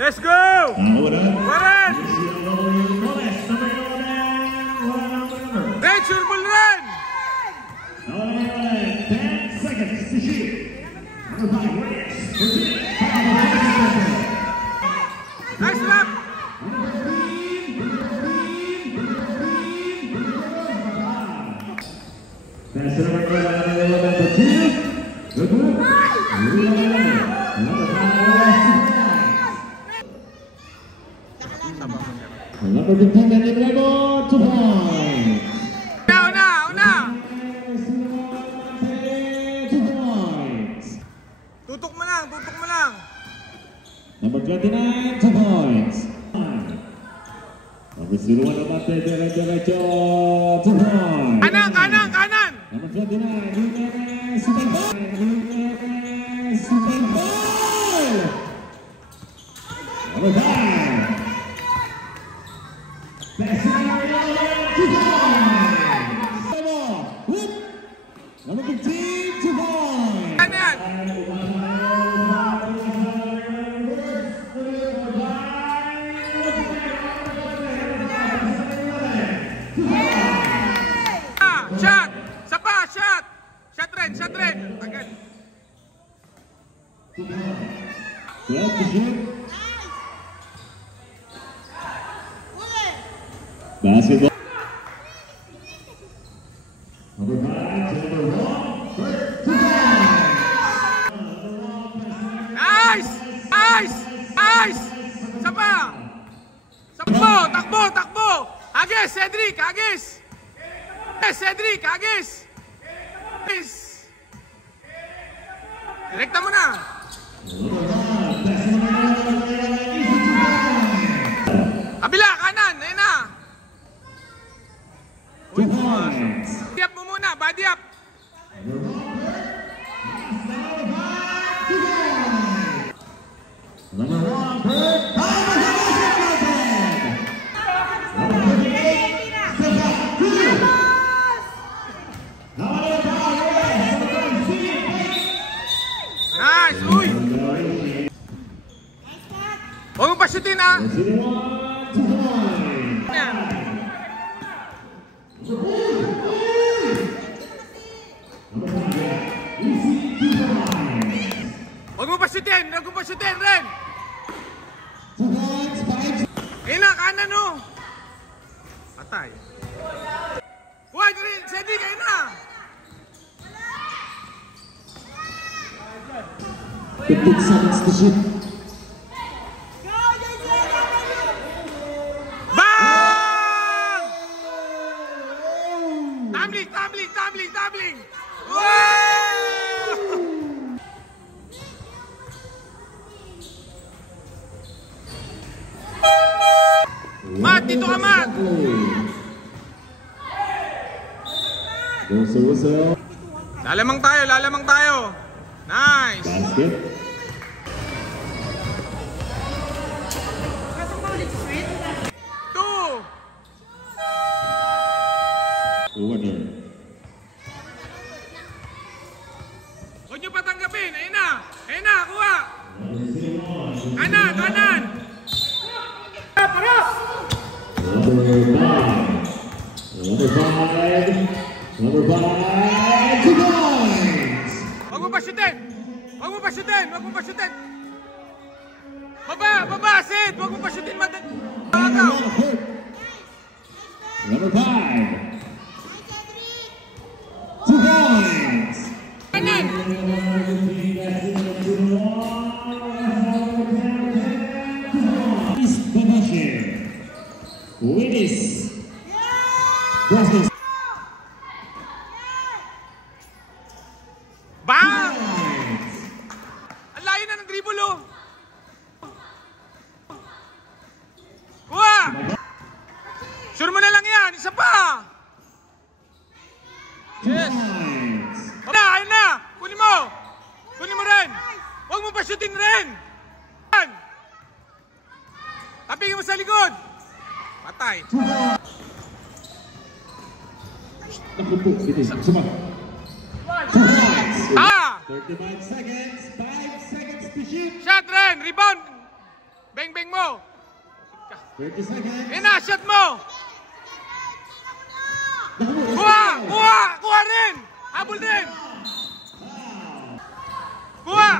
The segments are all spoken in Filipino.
Let's go! Warren! Red, sure ball run! 10 seconds to shoot. Nice lap! Pass it over number 2. Good move. Number 15 and Ibrahimo, 2 points. Una! 2 points. Tutok mo lang! Number 29, 2 points. Number 01 naman, diretso, 2 points. Kanan! Number 29, Jimenez, super ball! Number 5. Best scenario, 2 points. Number 15, 2 points. Kanan! Shot! Sapa! Shot! Shot rin! Agad! 12 to shoot. Basketball. Number 5, number 1, 2 Nice! Sapa! Takbo! Agis! Cedric! Direkta mo na! Kabila! Kanan! Ayun na! Body up mo muna! Body up! Nice! Uy! Huwag mo pa-shootin ha! Huwag mo pa-shootin Ren! Ayun na, kanan o! Patay! Huwag rin! Cedric, ayun na! 15 seconds to shoot. Bang! Tumbling! Wow! Mat, dito ka Mat! Whistle. Lalamang tayo! Nice! Basket. Winner. Huwag niyo patanggapin! Ayun na! Kuha! Kanan! Para! Number 5, 2 points! Huwag mo pa shootin! Baba! Sid! Huwag mo pa shootin! Number 5, 2 points! Kanan! Winis. Bang! Ang layo na ng dribble oh! Kuha! Sure mo na lang yan! Isa pa! Yes! Ayun na! Kunin mo rin! Huwag mo pa shootin rin! Tapigin mo sa likod! Patay! Ah! 35 seconds to shoot. Shot rin! Rebound! Bang! 30 seconds. Yan na, shot mo! Naku, Kuha! Kuha! Kuha rin! Habol din! Kuha!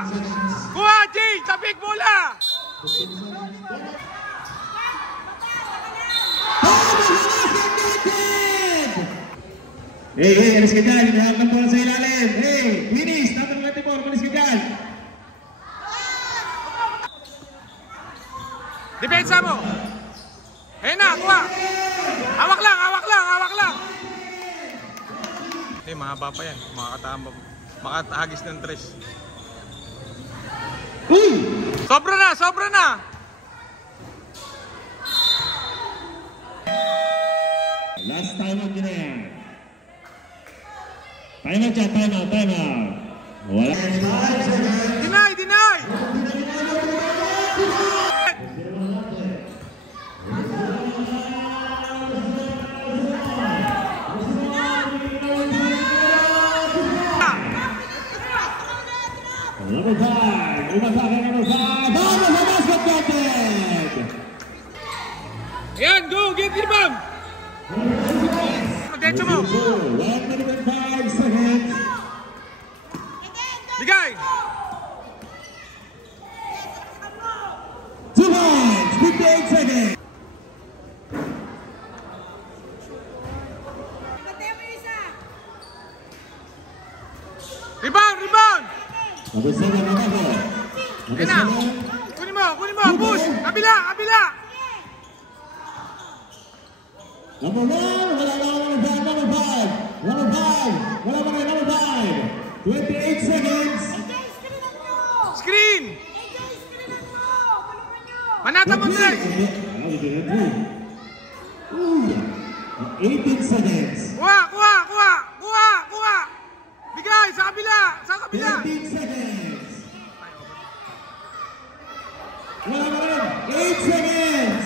Kuha, Jay! Sa big bola! Hey, alis ka dyan. Hinahanap ng bola sa ilalim. Hey, finish. Tatang natin bola. Alis ka dyan. Depensa mo! Ayun na, kuha! Hawak lang, hawak lang, hawak lang! Eh, mahaba pa yan. Makatahagis ng tres. Uy! Sobra na, sobra na! Last time out yun na yan. Time out dyan, time out, time out. Wala. Deny, deny! Number 5. Umatake number 5. Vamos sa basket content! Ayan, go! Get the bomb! Mag-derecho mo! 1 minute and 5 seconds. Bigay! 2 points, 58 seconds. Rebound, rebound! Number 7, Navajo. Number Ayun na! 7. Kunin mo! Push! Kabila, kabila! Number 1, wala na number 5, number 5. Number 5, wala pa rin number 5. 28 seconds. Screen! Manata mo, Dre! 18 seconds. Kuha, kuha, kuha! Kuha, kuha! Bigay! Sa kabila! Sa kabila! 13 seconds. Wala pa rin. 8 seconds.